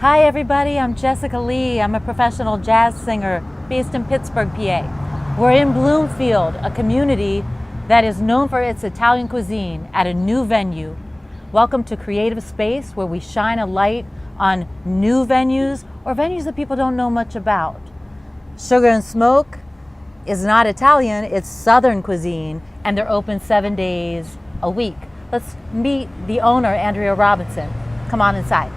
Hi everybody, I'm Jessica Lee. I'm a professional jazz singer based in Pittsburgh, PA. We're in Bloomfield, a community that is known for its Italian cuisine at a new venue. Welcome to Creative Space, where we shine a light on new venues or venues that people don't know much about. Sugar and Smoke is not Italian, it's Southern cuisine, and they're open 7 days a week. Let's meet the owner, Andrea Robinson. Come on inside.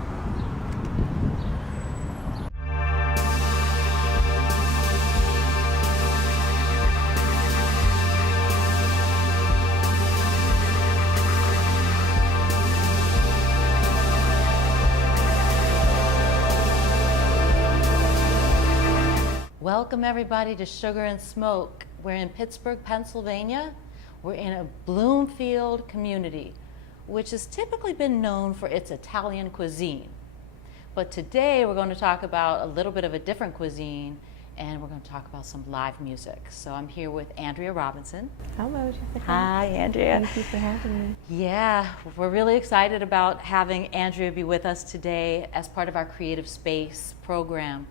Welcome everybody to Sugar and Smoke. We're in Pittsburgh, Pennsylvania. We're in a Bloomfield community, which has typically been known for its Italian cuisine. But today we're going to talk about a little bit of a different cuisine, and we're going to talk about some live music. So I'm here with Andrea Robinson. Hello, Jessica. Hi, Andrea. Thank you for having me. Yeah, we're really excited about having Andrea be with us today as part of our Creative Space program.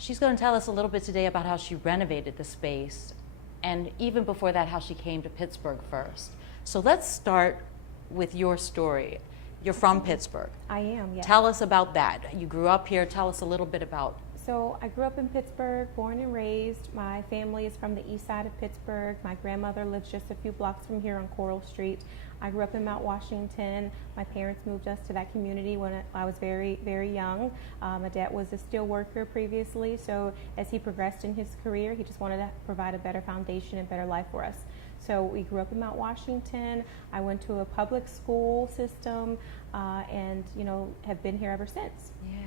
She's going to tell us a little bit today about how she renovated the space, and even before that, how she came to Pittsburgh first. So let's start with your story. You're from Pittsburgh. I am, yes. Tell us about that. You grew up here. Tell us a little bit about. So I grew up in Pittsburgh, born and raised. My family is from the east side of Pittsburgh. My grandmother lives just a few blocks from here on Coral Street. I grew up in Mount Washington. My parents moved us to that community when I was very, very young. My dad was a steel worker previously, so as he progressed in his career, he just wanted to provide a better foundation and better life for us. So we grew up in Mount Washington. I went to a public school system and, have been here ever since. Yeah.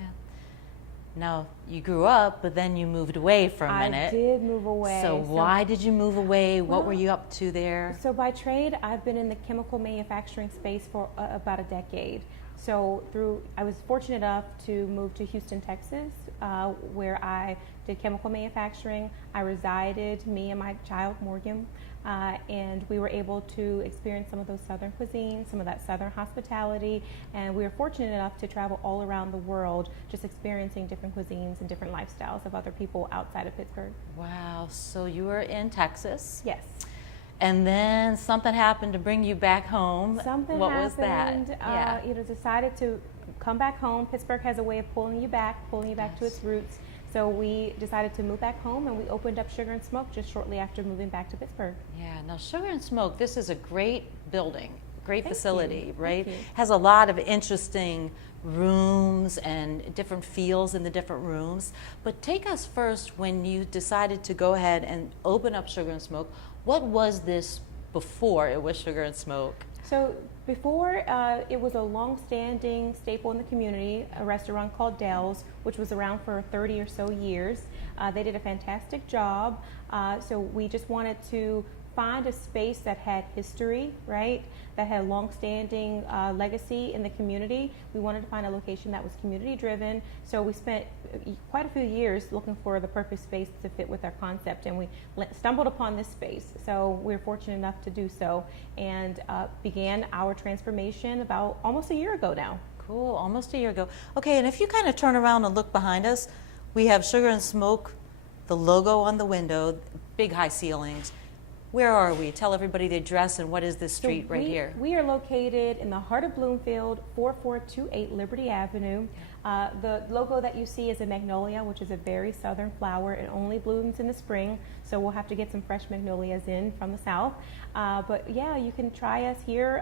Now, you grew up, but then you moved away for a minute. I did move away. So why did you move away? What were you up to there? So by trade, I've been in the chemical manufacturing space for about a decade. So I was fortunate enough to move to Houston, Texas, where I did chemical manufacturing. I resided, me and my child, Morgan, and we were able to experience some of those Southern cuisines, some of that Southern hospitality, and we were fortunate enough to travel all around the world, just experiencing different cuisines and different lifestyles of other people outside of Pittsburgh. Wow, so you were in Texas. Yes. And then something happened to bring you back home. What was that? Decided to come back home. Pittsburgh has a way of pulling you back to its roots. So we decided to move back home, and we opened up Sugar and Smoke just shortly after moving back to Pittsburgh. Yeah, now Sugar and Smoke, this is a great building, great facility, right? Thank you. Has a lot of interesting rooms and different feels in the different rooms. But take us first, when you decided to go ahead and open up Sugar and Smoke, what was this before it was Sugar and Smoke? So before, it was a long-standing staple in the community, a restaurant called Dell's, which was around for 30 or so years. They did a fantastic job. So we just wanted to find a space that had history, right? That had long-standing legacy in the community. We wanted to find a location that was community-driven. So we spent quite a few years looking for the perfect space to fit with our concept, and we stumbled upon this space. So we were fortunate enough to do so, and began our transformation about almost a year ago now. Cool, almost a year ago. Okay, and if you kind of turn around and look behind us, we have Sugar and Smoke, the logo on the window, big high ceilings. Where are we? Tell everybody the address and what is this street right here? We are located in the heart of Bloomfield, 4428 Liberty Avenue. The logo that you see is a magnolia, which is a very southern flower. It only blooms in the spring, so we'll have to get some fresh magnolias in from the south. But yeah, you can try us here.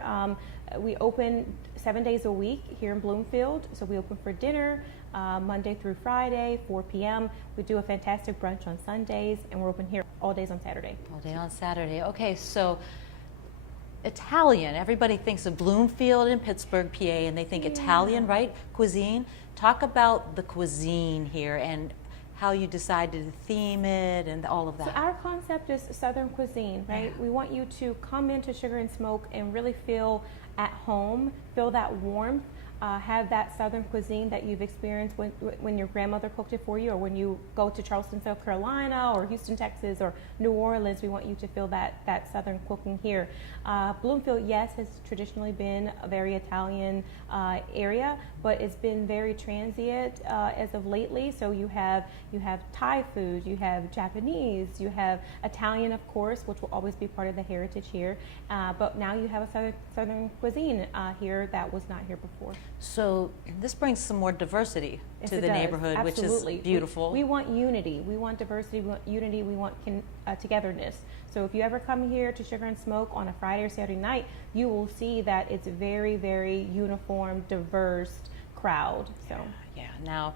We open 7 days a week here in Bloomfield. So we open for dinner Monday through Friday, 4 p.m. We do a fantastic brunch on Sundays, and we're open here all days on Saturday. All day on Saturday. Okay, so Italian. Everybody thinks of Bloomfield in Pittsburgh, PA, and they think Italian, right? Cuisine. Talk about the cuisine here and how you decided to theme it and all of that. So our concept is Southern cuisine, right? Yeah. We want you to come into Sugar and Smoke and really feel at home, feel that warmth. have that Southern cuisine that you've experienced when your grandmother cooked it for you, or when you go to Charleston, South Carolina, or Houston, Texas, or New Orleans. We want you to feel that Southern cooking here. Bloomfield, yes, has traditionally been a very Italian area, but it's been very transient as of lately. So you have Thai food, you have Japanese, you have Italian, of course, which will always be part of the heritage here. But now you have a Southern cuisine here that was not here before. So this brings some more diversity Yes, to it the does. neighborhood, Absolutely. which is beautiful. We want unity. We want diversity. We want unity. We want togetherness. So if you ever come here to Sugar and Smoke on a Friday or Saturday night, you will see that it's a very, very uniform, diverse crowd. So Yeah. Now,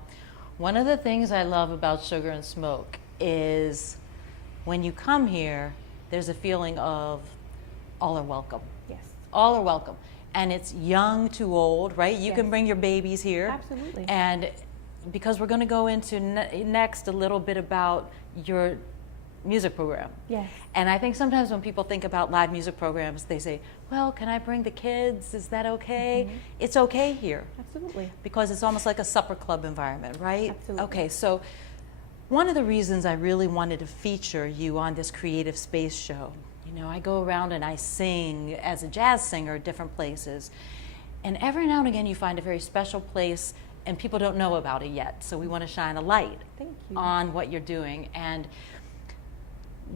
one of the things I love about Sugar and Smoke is when you come here, there's a feeling of all are welcome. yes, All are welcome. And it's young to old, right? You Yes. can bring your babies here. absolutely. And because we're going to go into next a little bit about your music program. Yes. And I think sometimes when people think about live music programs, they say, well, can I bring the kids? Is that okay? Mm-hmm. It's okay here Absolutely. because it's almost like a supper club environment, right? Absolutely. Okay, so one of the reasons I really wanted to feature you on this Creative Space show, you know, I go around and I sing as a jazz singer at different places. And every now and again you find a very special place and people don't know about it yet. So we want to shine a light Thank you. on what you're doing. And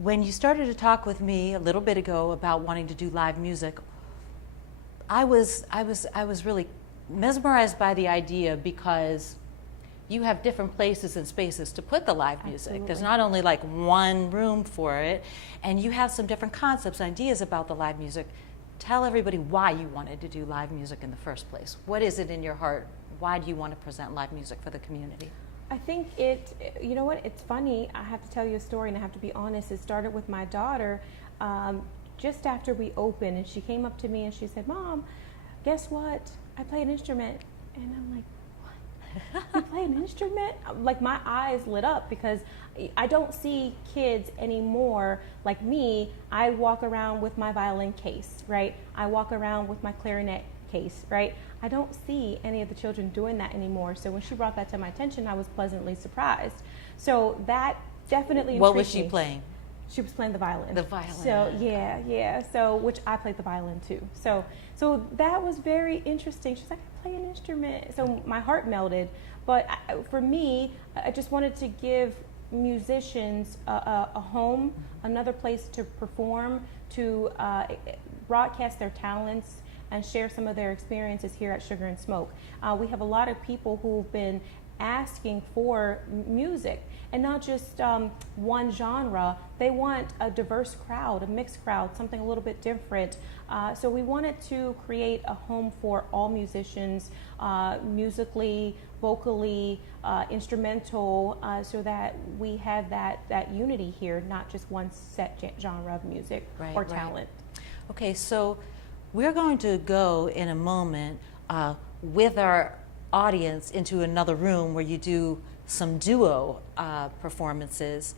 when you started to talk with me a little bit ago about wanting to do live music, I was really mesmerized by the idea because you have different places and spaces to put the live music. There's Absolutely. not only like one room for it, and you have some different concepts, ideas about the live music. Tell everybody why you wanted to do live music in the first place. What is it in your heart? Why do you want to present live music for the community? I think you know what, it's funny, I have to tell you a story and I have to be honest. It started with my daughter just after we opened, and she came up to me and she said, Mom, guess what? I play an instrument. And I'm like, what? You play an instrument? Like my eyes lit up because I don't see kids anymore like me. I walk around with my violin case, right? I walk around with my clarinet case, right? I don't see any of the children doing that anymore. So when she brought that to my attention, I was pleasantly surprised. So that definitely What was intrigued she me. playing? She was playing the violin. The violin. So yeah. So which I played the violin too. So that was very interesting. She's like, I play an instrument. So my heart melted. But for me, I just wanted to give musicians a home, another place to perform, to broadcast their talents and share some of their experiences here at Sugar and Smoke. We have a lot of people who've been asking for music, and not just one genre. They want a diverse crowd, a mixed crowd, something a little bit different. So we wanted to create a home for all musicians, musically, vocally, instrumental, so that we have that unity here, not just one set genre of music or talent. Okay, so we're going to go in a moment with our audience into another room where you do some duo performances.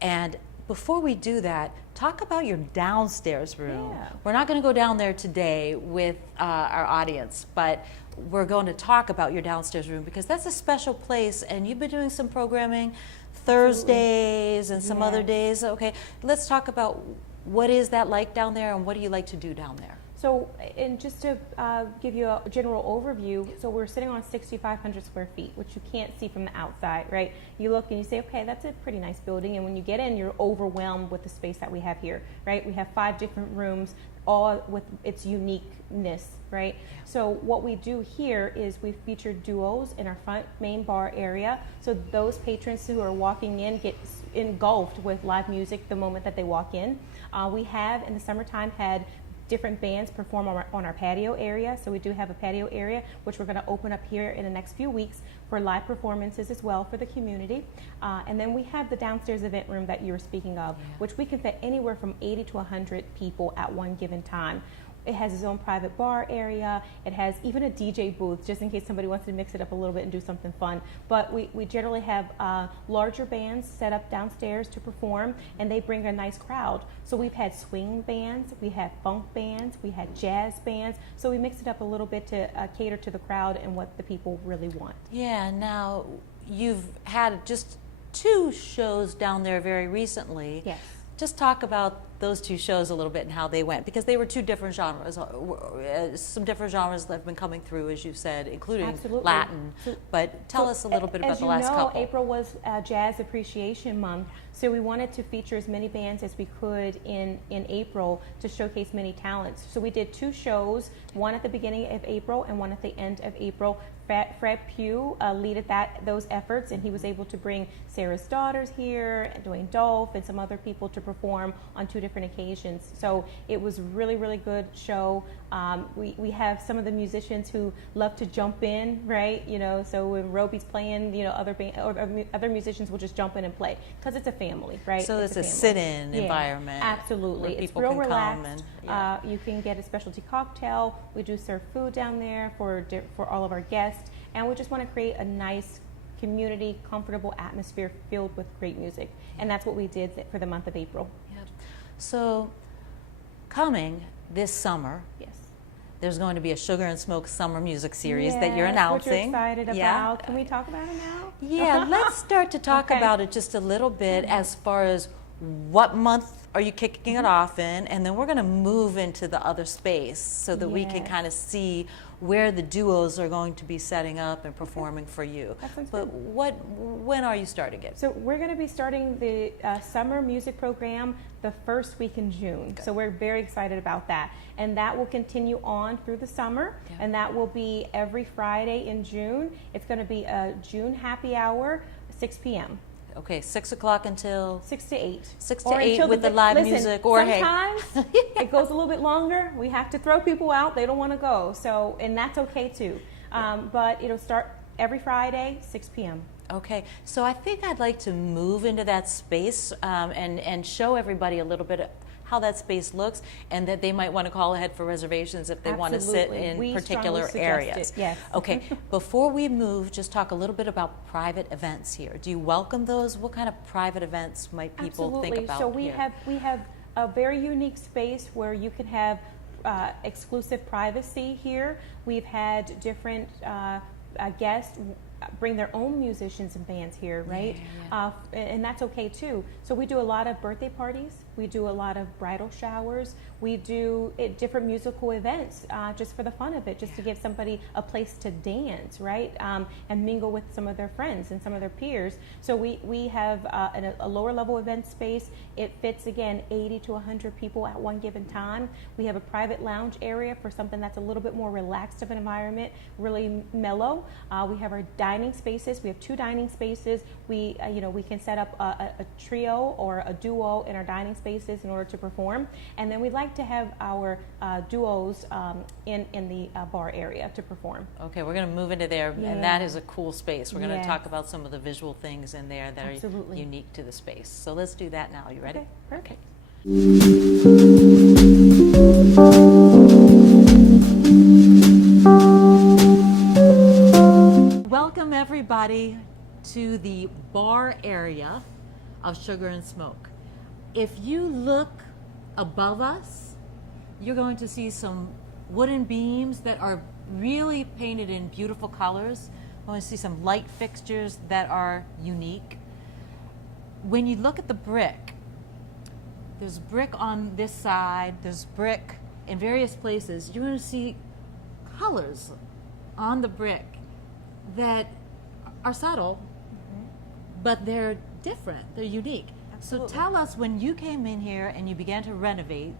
And before we do that, talk about your downstairs room. Yeah. We're not going to go down there today with our audience, but we're going to talk about your downstairs room because that's a special place, and you've been doing some programming Thursdays and some other days. Okay, let's talk about what is that like down there, and what do you like to do down there? So, and just to give you a general overview, so we're sitting on 6,500 square feet, which you can't see from the outside, right? You look and you say, okay, that's a pretty nice building, and when you get in, you're overwhelmed with the space that we have here, right? We have 5 different rooms, all with its uniqueness, right? So what we do here is we feature duos in our front main bar area, so those patrons who are walking in get engulfed with live music the moment that they walk in. We have, in the summertime, had different bands perform on our patio area. So we do have a patio area, which we're going to open up here in the next few weeks for live performances as well for the community. And then we have the downstairs event room that you were speaking of, which we can fit anywhere from 80 to 100 people at one given time. It has its own private bar area. It has even a DJ booth, just in case somebody wants to mix it up a little bit and do something fun. But we generally have larger bands set up downstairs to perform, and they bring a nice crowd. So we've had swing bands, we had funk bands, we had jazz bands. So we mix it up a little bit to cater to the crowd and what the people really want. Yeah, now you've had just 2 shows down there very recently. Yes. Just talk about those 2 shows a little bit and how they went, because they were 2 different genres. Some different genres that have been coming through, as you said, including Absolutely. Latin. But tell us a little bit about the last couple. As you know, April was Jazz Appreciation Month, so we wanted to feature as many bands as we could in April to showcase many talents. So we did 2 shows, one at the beginning of April and one at the end of April. Fred Pugh leaded those efforts, and he was able to bring Sarah's Daughters here, and Dwayne Dolph, and some other people to perform on 2 different occasions. So it was really, really good show. We have some of the musicians who love to jump in, right? You know, so when Roby's playing, you know, other musicians will just jump in and play because it's a family, right? So it's a family. sit-in environment. Absolutely, where it's people real can relaxed. come and You can get a specialty cocktail. We do serve food down there for all of our guests, and we just want to create a nice community, comfortable atmosphere filled with great music, and that's what we did for the month of April. Yep. So coming this summer, Yes. there's going to be a Sugar and Smoke summer music series that you're Yes, announcing. What you're excited about. Yeah. Can we talk about it now? Yeah, let's start to talk Okay. about it just a little bit as far as what month are you kicking it off in, and then we're going to move into the other space so that we can Yes. kind of see where the duos are going to be setting up and performing for you. That sounds But when are you starting it? So we're going to be starting the summer music program the first week in June. Okay. So we're very excited about that. And that will continue on through the summer. Yeah. And that will be every Friday in June. It's going to be a June happy hour, 6 p.m. Okay, 6 o'clock until 6 to 8. 6 to Or 8 until with the live listen, music, or hey. sometimes it goes a little bit longer. We have to throw people out. They don't want to go. So, and that's okay too. But it'll start every Friday, 6 p.m. Okay, so I think I'd like to move into that space and show everybody a little bit of how that space looks, and that they might want to call ahead for reservations if they want to sit Absolutely. in We particular strongly suggest areas. it, yes. Okay, before we move, just talk a little bit about private events here. Do you welcome those? What kind of private events might people Absolutely. think about So we here? have a very unique space where you can have exclusive privacy here. We've had different guests bring their own musicians and bands here, right? And that's okay too. So we do a lot of birthday parties. We do a lot of bridal showers. We do different musical events just for the fun of it, just to give somebody a place to dance, right? And mingle with some of their friends and some of their peers. So we have a lower level event space. It fits, again, 80 to 100 people at one given time. We have a private lounge area for something that's a little bit more relaxed of an environment, really mellow. We have our dining spaces. We have 2 dining spaces. We can set up a trio or a duo in our dining spaces in order to perform. And then we'd like to have our duos in the bar area to perform. Okay, we're going to move into there, and that is a cool space. We're going to Yes. talk about some of the visual things in there that Absolutely. are unique to the space. So let's do that now. You ready? Okay, perfect. Welcome everybody to the bar area of Sugar and Smoke. If you look above us, you're going to see some wooden beams that are really painted in beautiful colors. You're going to see some light fixtures that are unique. When you look at the brick, there's brick on this side, there's brick in various places. You're going to see colors on the brick that are subtle, but they're different, they're unique. Absolutely. So tell us, when you came in here and you began to renovate,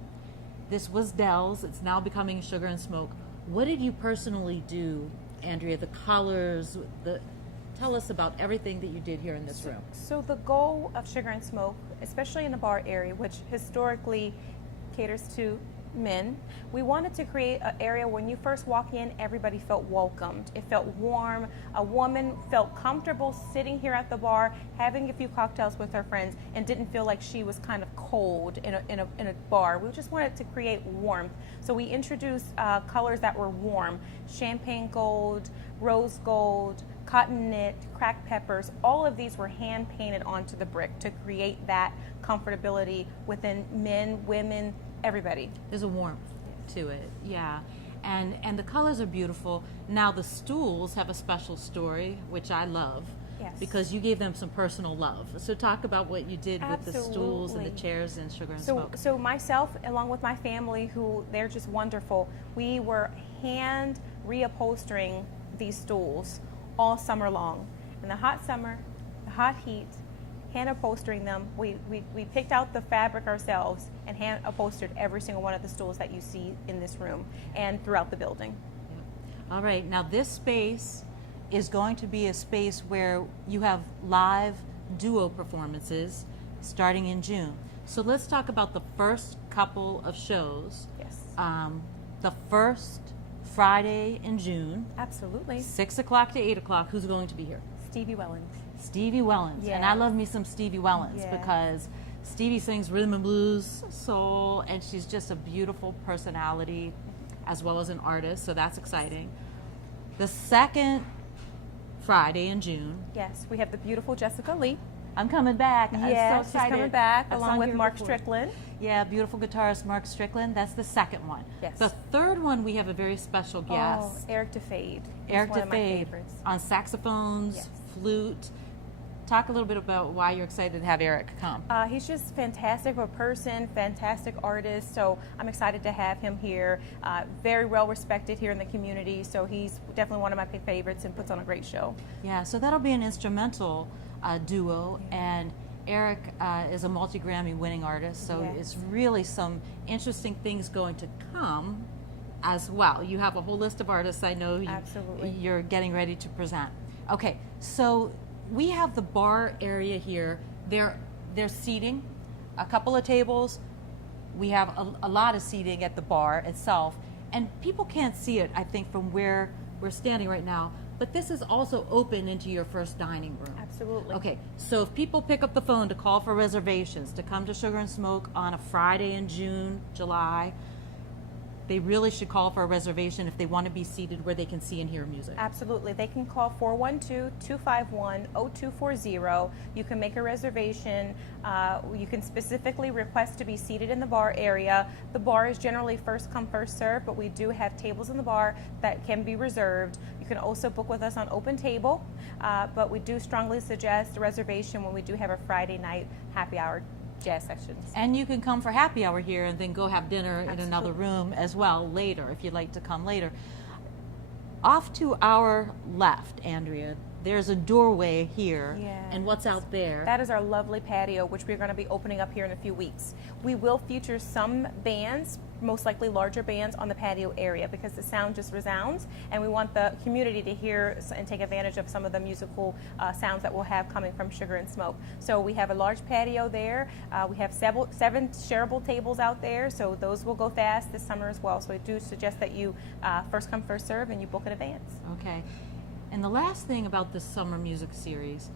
this was Dell's, it's now becoming Sugar and Smoke. What did you personally do, Andrea? The colors, tell us about everything that you did here in this room. So the goal of Sugar and Smoke, especially in the bar area, which historically caters to men. We wanted to create an area when you first walk in, everybody felt welcomed. It felt warm. A woman felt comfortable sitting here at the bar, having a few cocktails with her friends, and didn't feel like she was kind of cold in a bar. We just wanted to create warmth. So we introduced colors that were warm: champagne gold, rose gold, cotton knit, cracked peppers. All of these were hand painted onto the brick to create that comfortability within men, women, everybody. There's a warmth to it, yeah. And the colors are beautiful. Now the stools have a special story, which I love. Yes. Because you gave them some personal love. So talk about what you did with the stools and the Absolutely. chairs and Sugar and Smoke. So myself, along with my family, who they're just wonderful, we were hand reupholstering these stools all summer long. In the hot summer, the hot heat, hand upholstering them. We picked out the fabric ourselves and hand upholstered every single one of the stools that you see in this room and throughout the building. All right, now this space is going to be a space where you have live duo performances starting in June. So let's talk about the first couple of shows. Yes. The first Friday in June, Absolutely. 6 o'clock to 8 o'clock. Who's going to be here? Stevie Wellens. Stevie Wellens. And I Yes. love me some Stevie Wellens Yes. because Stevie sings rhythm and blues, soul, and she's just a beautiful personality as well as an artist, so that's exciting. The second Friday in June, Yes, we have the beautiful Jessica Lee. I'm coming back. I'm so Yes, she's excited. coming back I've along sung with here Mark before. Strickland. Yeah, beautiful guitarist Mark Strickland. That's the second one. Yes. The third one, we have a very special guest. Oh, Eric DeFade. He's Eric one of my DeFade favorites. on saxophones, Yes. flute. Talk a little bit about why you're excited to have Eric come. He's just fantastic of a person, fantastic artist. So I'm excited to have him here. Very well respected here in the community. So he's definitely one of my big favorites and puts on a great show. Yeah, so that'll be an instrumental duo, and Eric is a multi-Grammy winning artist, so Yes. it's really some interesting things going to come as well. You have a whole list of artists I know Absolutely. you're getting ready to present. Okay, so we have the bar area here. There's seating, a couple of tables. We have a lot of seating at the bar itself, and people can't see it, I think, from where we're standing right now, but this is also open into your first dining room. Absolutely. Okay, so if people pick up the phone to call for reservations to come to Sugar and Smoke on a Friday in June, July, they really should call for a reservation if they want to be seated where they can see and hear music. Absolutely. They can call 412-251-0240. You can make a reservation. You can specifically request to be seated in the bar area. The bar is generally first come, first serve, but we do have tables in the bar that can be reserved. You can also book with us on Open Table, but we do strongly suggest a reservation when we do have a Friday night happy hour jazz sessions. And you can come for happy hour here and then go have dinner in another Absolutely. room as well later if you'd like to come later. Off to our left, Andrea, there's a doorway here. Yes. And what's out there? That is our lovely patio, which we're going to be opening up here in a few weeks. We will feature some bands, most likely larger bands, on the patio area because the sound just resounds, and we want the community to hear and take advantage of some of the musical sounds that we'll have coming from Sugar and Smoke. So we have a large patio there. We have seven shareable tables out there, so those will go fast this summer as well. So I do suggest that you first come, first serve, and you book in advance. Okay. And the last thing about this summer music series,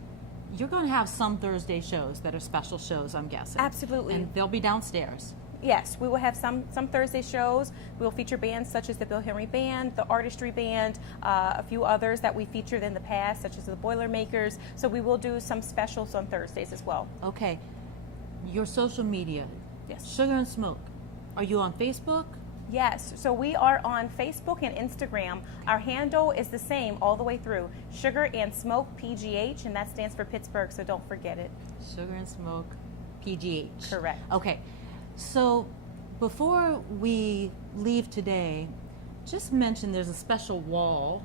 you're going to have some Thursday shows that are special shows, I'm guessing. Absolutely. And they'll be downstairs. Yes, we will have some Thursday shows. We will feature bands such as the Bill Henry Band, the Artistry Band, a few others that we featured in the past, such as the Boilermakers. So we will do some specials on Thursdays as well. Okay. Your social media. Yes. Sugar and Smoke. Are you on Facebook? Yes, so we are on Facebook and Instagram. Our handle is the same all the way through, Sugar and Smoke PGH, and that stands for Pittsburgh, so don't forget it. Sugar and Smoke PGH. Correct. Okay. So before we leave today, just mention there's a special wall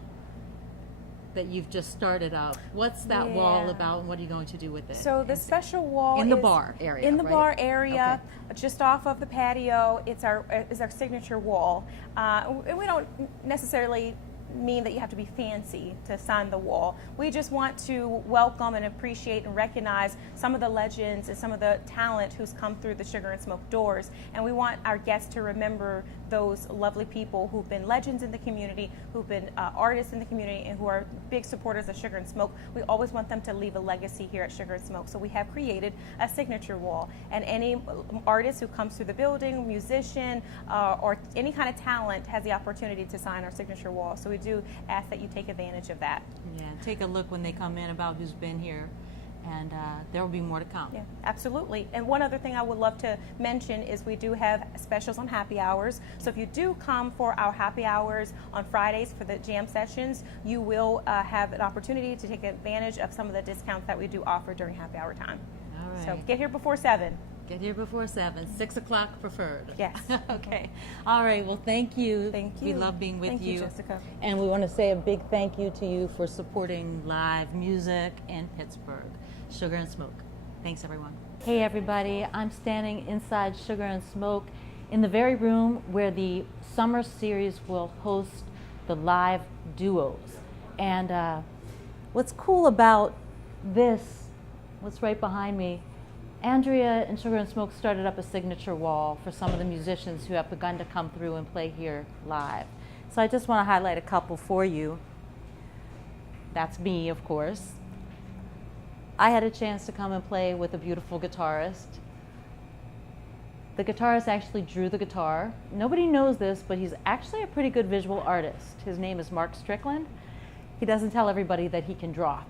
that you've just started up. What's that wall Yeah. about, and what are you going to do with it? So the special wall In the is bar area, In the right? bar area, just off of the patio. It's our signature wall. We don't necessarily mean that you have to be fancy to sign the wall. We just want to welcome and appreciate and recognize some of the legends and some of the talent who's come through the Sugar and Smoke doors. And we want our guests to remember those lovely people who've been legends in the community, who've been artists in the community, and who are big supporters of Sugar and Smoke. We always want them to leave a legacy here at Sugar and Smoke. So we have created a signature wall. And any artist who comes through the building, musician, or any kind of talent has the opportunity to sign our signature wall. So we do ask that you take advantage of that. Yeah, take a look when they come in about who's been here, and there will be more to come. Yeah, absolutely. And one other thing I would love to mention is we do have specials on happy hours. So if you do come for our happy hours on Fridays for the jam sessions, you will have an opportunity to take advantage of some of the discounts that we do offer during happy hour time. All right. So get here before 7. Get here before 7, 6 o'clock preferred. Yes. Okay. All right. Well, thank you. Thank you. We love being with Thank you, Jessica. And we want to say a big thank you to you for supporting live music in Pittsburgh. Sugar and Smoke. Thanks, everyone. Hey, everybody. I'm standing inside Sugar and Smoke in the very room where the summer series will host the live duos. And what's cool about this, what's right behind me, Andrea and Sugar and Smoke started up a signature wall for some of the musicians who have begun to come through and play here live. So I just want to highlight a couple for you. That's me, of course. I had a chance to come and play with a beautiful guitarist. The guitarist actually drew the guitar. Nobody knows this, but he's actually a pretty good visual artist. His name is Mark Strickland. He doesn't tell everybody that he can draw.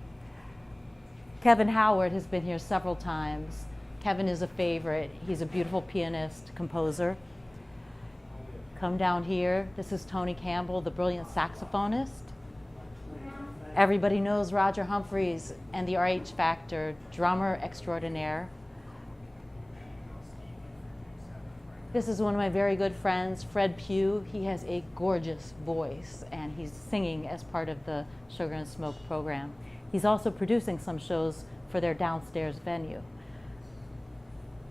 Kevin Howard has been here several times. Kevin is a favorite. He's a beautiful pianist, composer. Come down here. This is Tony Campbell, the brilliant saxophonist. Everybody knows Roger Humphreys and the RH Factor, drummer extraordinaire. This is one of my very good friends, Fred Pugh. He has a gorgeous voice, and he's singing as part of the Sugar and Smoke program. He's also producing some shows for their downstairs venue.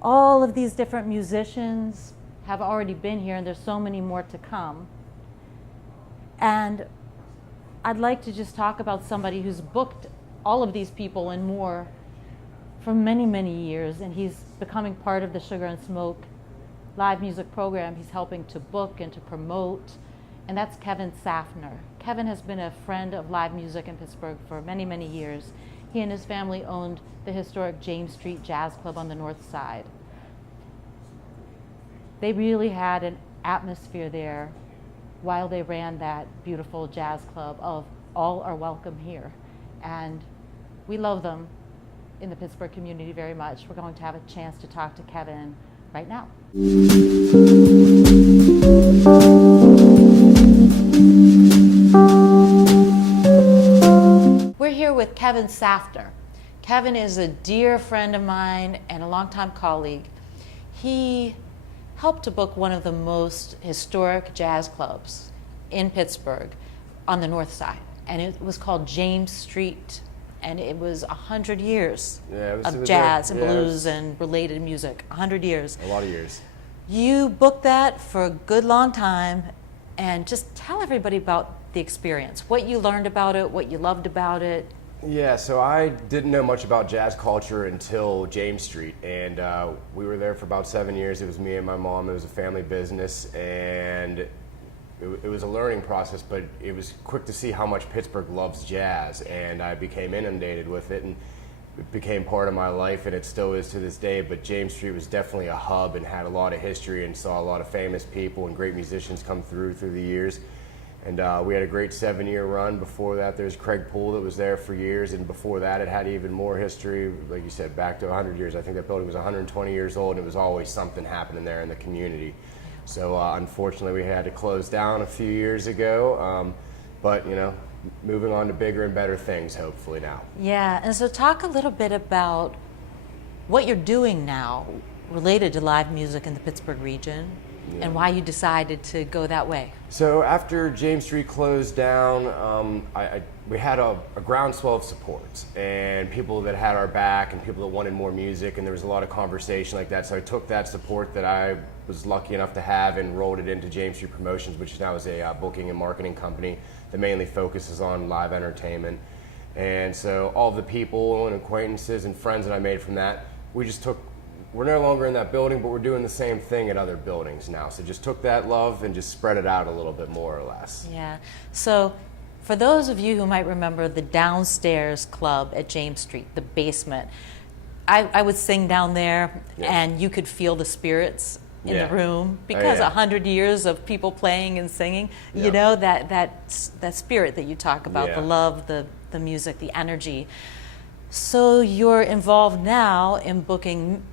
All of these different musicians have already been here, and there's so many more to come. And I'd like to just talk about somebody who's booked all of these people and more for many, many years, and he's becoming part of the Sugar and Smoke live music program. He's helping to book and to promote, and that's Kevin Safner. Kevin has been a friend of live music in Pittsburgh for many, many years. He and his family owned the historic James Street Jazz Club on the north side. They really had an atmosphere there while they ran that beautiful jazz club of all are welcome here. And we love them in the Pittsburgh community very much. We're going to have a chance to talk to Kevin right now. We're here with Kevin Safner. Kevin is a dear friend of mine and a longtime colleague. He helped to book one of the most historic jazz clubs in Pittsburgh on the north side, and it was called James Street, and it was 100 years of jazz and blues and related music. 100 years. A lot of years. You booked that for a good long time, and just tell everybody about the experience, what you learned about it, what you loved about it. Yeah, so I didn't know much about jazz culture until James Street, and we were there for about 7 years. It was me and my mom. It was a family business, and it was a learning process, but it was quick to see how much Pittsburgh loves jazz, and I became inundated with it, and it became part of my life, and it still is to this day. But James Street was definitely a hub and had a lot of history and saw a lot of famous people and great musicians come through the years. And we had a great 7-year run. Before that, there's Craig Poole that was there for years, and before that, it had even more history. Like you said, back to 100 years. I think that building was 120 years old, and it was always something happening there in the community. So unfortunately, we had to close down a few years ago, but you know, moving on to bigger and better things, hopefully now. Yeah, and so talk a little bit about what you're doing now related to live music in the Pittsburgh region. Yeah. And why you decided to go that way. So after James Street closed down, we had a groundswell of support and people that had our back and people that wanted more music, and there was a lot of conversation like that. So I took that support that I was lucky enough to have and rolled it into James Street Promotions, which now is a booking and marketing company that mainly focuses on live entertainment. And so all the people and acquaintances and friends that I made from that, we're no longer in that building, but we're doing the same thing at other buildings now. So just took that love and just spread it out a little bit more or less. Yeah. So for those of you who might remember the downstairs club at James Street, the basement, I would sing down there, and you could feel the spirits in the room because 100 years of people playing and singing, you know, that spirit that you talk about, the love, the music, the energy. So you're involved now in booking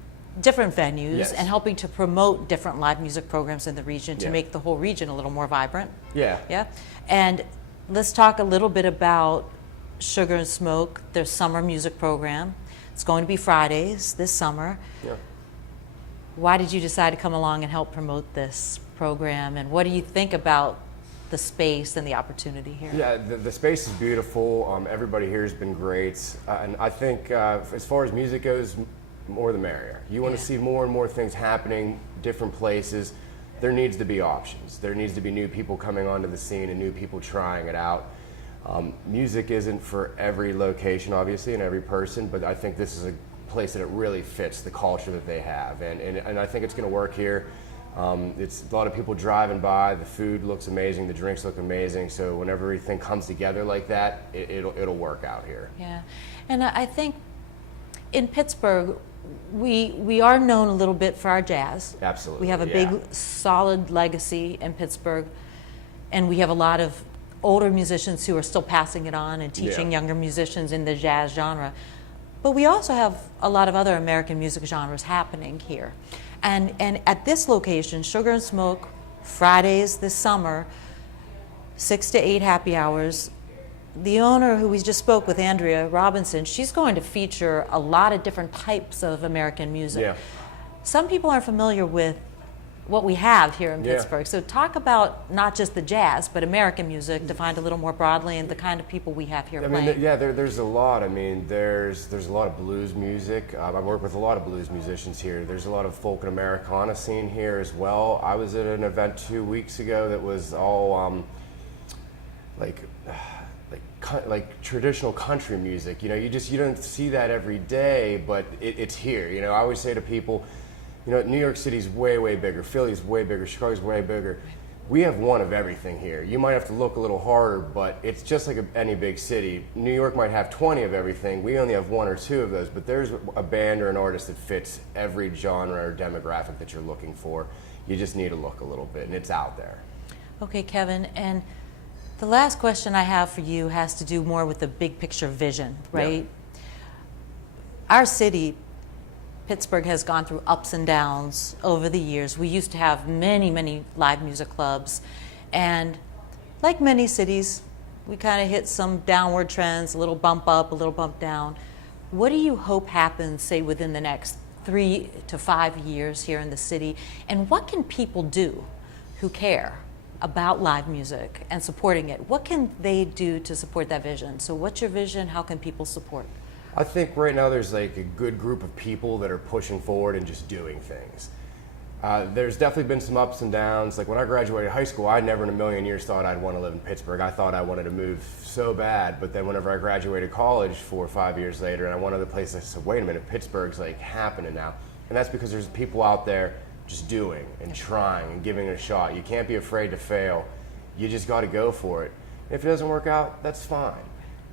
different venues and helping to promote different live music programs in the region to make the whole region a little more vibrant. Yeah. And let's talk a little bit about Sugar and Smoke, their summer music program. It's going to be Fridays this summer. Why did you decide to come along and help promote this program, and what do you think about the space and the opportunity here? Yeah, the space is beautiful. Everybody here has been great. And I think as far as music goes, more the merrier. You want to see more and more things happening, different places. There needs to be options. There needs to be new people coming onto the scene and new people trying it out. Music isn't for every location, obviously, and every person, but I think this is a place that it really fits the culture that they have. And I think it's going to work here. It's a lot of people driving by. The food looks amazing. The drinks look amazing. So whenever everything comes together like that, it'll work out here. Yeah, and I think in Pittsburgh, we are known a little bit for our jazz. Absolutely. We have a big, solid legacy in Pittsburgh, and we have a lot of older musicians who are still passing it on and teaching younger musicians in the jazz genre. But we also have a lot of other American music genres happening here. And at this location, Sugar and Smoke, Fridays this summer, 6 to 8 happy hours. The owner, who we just spoke with, Andrea Robinson, she's going to feature a lot of different types of American music. Some people aren't familiar with what we have here in Pittsburgh. So talk about not just the jazz, but American music defined a little more broadly, and the kind of people we have here playing. I mean, there's a lot. I mean, there's a lot of blues music. I work with a lot of blues musicians here. There's a lot of folk and Americana scene here as well. I was at an event 2 weeks ago that was all like traditional country music. You know, you don't see that every day, but it's here. You know, I always say to people, you know, New York City's way, way bigger. Philly's way bigger. Chicago's way bigger. We have one of everything here. You might have to look a little harder, but it's just like any big city. New York might have 20 of everything. We only have 1 or 2 of those, but there's a band or an artist that fits every genre or demographic that you're looking for. You just need to look a little bit, and it's out there. Okay, Kevin, and the last question I have for you has to do more with the big picture vision, right? Our city, Pittsburgh, has gone through ups and downs over the years. We used to have many, many live music clubs, and like many cities, we kind of hit some downward trends, a little bump up, a little bump down. What do you hope happens, say, within the next 3 to 5 years here in the city, and what can people do who care about live music and supporting it? What can they do to support that vision? So what's your vision? How can people support? I think right now there's like a good group of people that are pushing forward and just doing things. There's definitely been some ups and downs. Like when I graduated high school, I never in a million years thought I'd want to live in Pittsburgh. I thought I wanted to move so bad, but then whenever I graduated college 4 or 5 years later and I went to the place, I said, wait a minute, Pittsburgh's like happening now. And that's because there's people out there just doing and trying and giving it a shot. You can't be afraid to fail. You just got to go for it. If it doesn't work out, that's fine.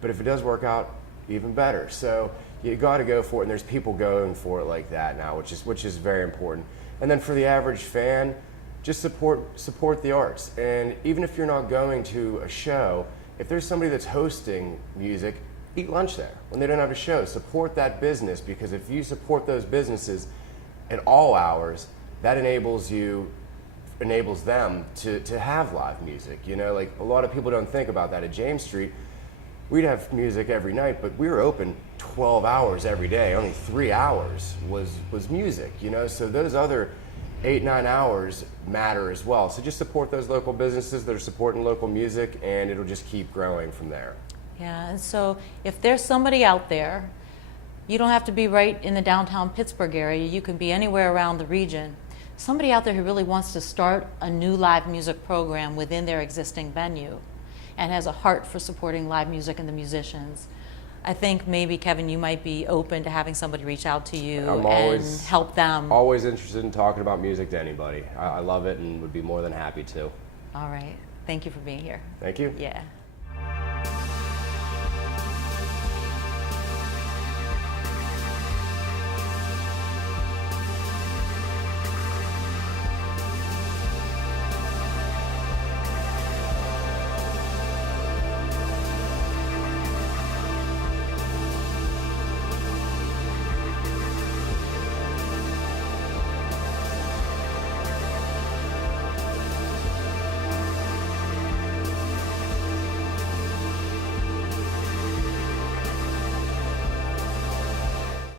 But if it does work out, even better. So you got to go for it, and there's people going for it like that now, which is very important. And then for the average fan, just support the arts. And even if you're not going to a show, if there's somebody that's hosting music, eat lunch there. When they don't have a show, support that business, because if you support those businesses at all hours, that enables them to have live music. You know, like a lot of people don't think about that. At James Street, we'd have music every night, but we were open 12 hours every day. Only 3 hours was music, you know? So those other 8-9 hours matter as well. So just support those local businesses that are supporting local music, and it'll just keep growing from there. Yeah, and so if there's somebody out there, you don't have to be right in the downtown Pittsburgh area. You can be anywhere around the region. Somebody out there who really wants to start a new live music program within their existing venue. and has a heart for supporting live music and the musicians. I think maybe, Kevin, you might be open to having somebody reach out to you and help them. Always interested in talking about music to anybody. I love it and would be more than happy to. All right. Thank you for being here. Thank you. Yeah.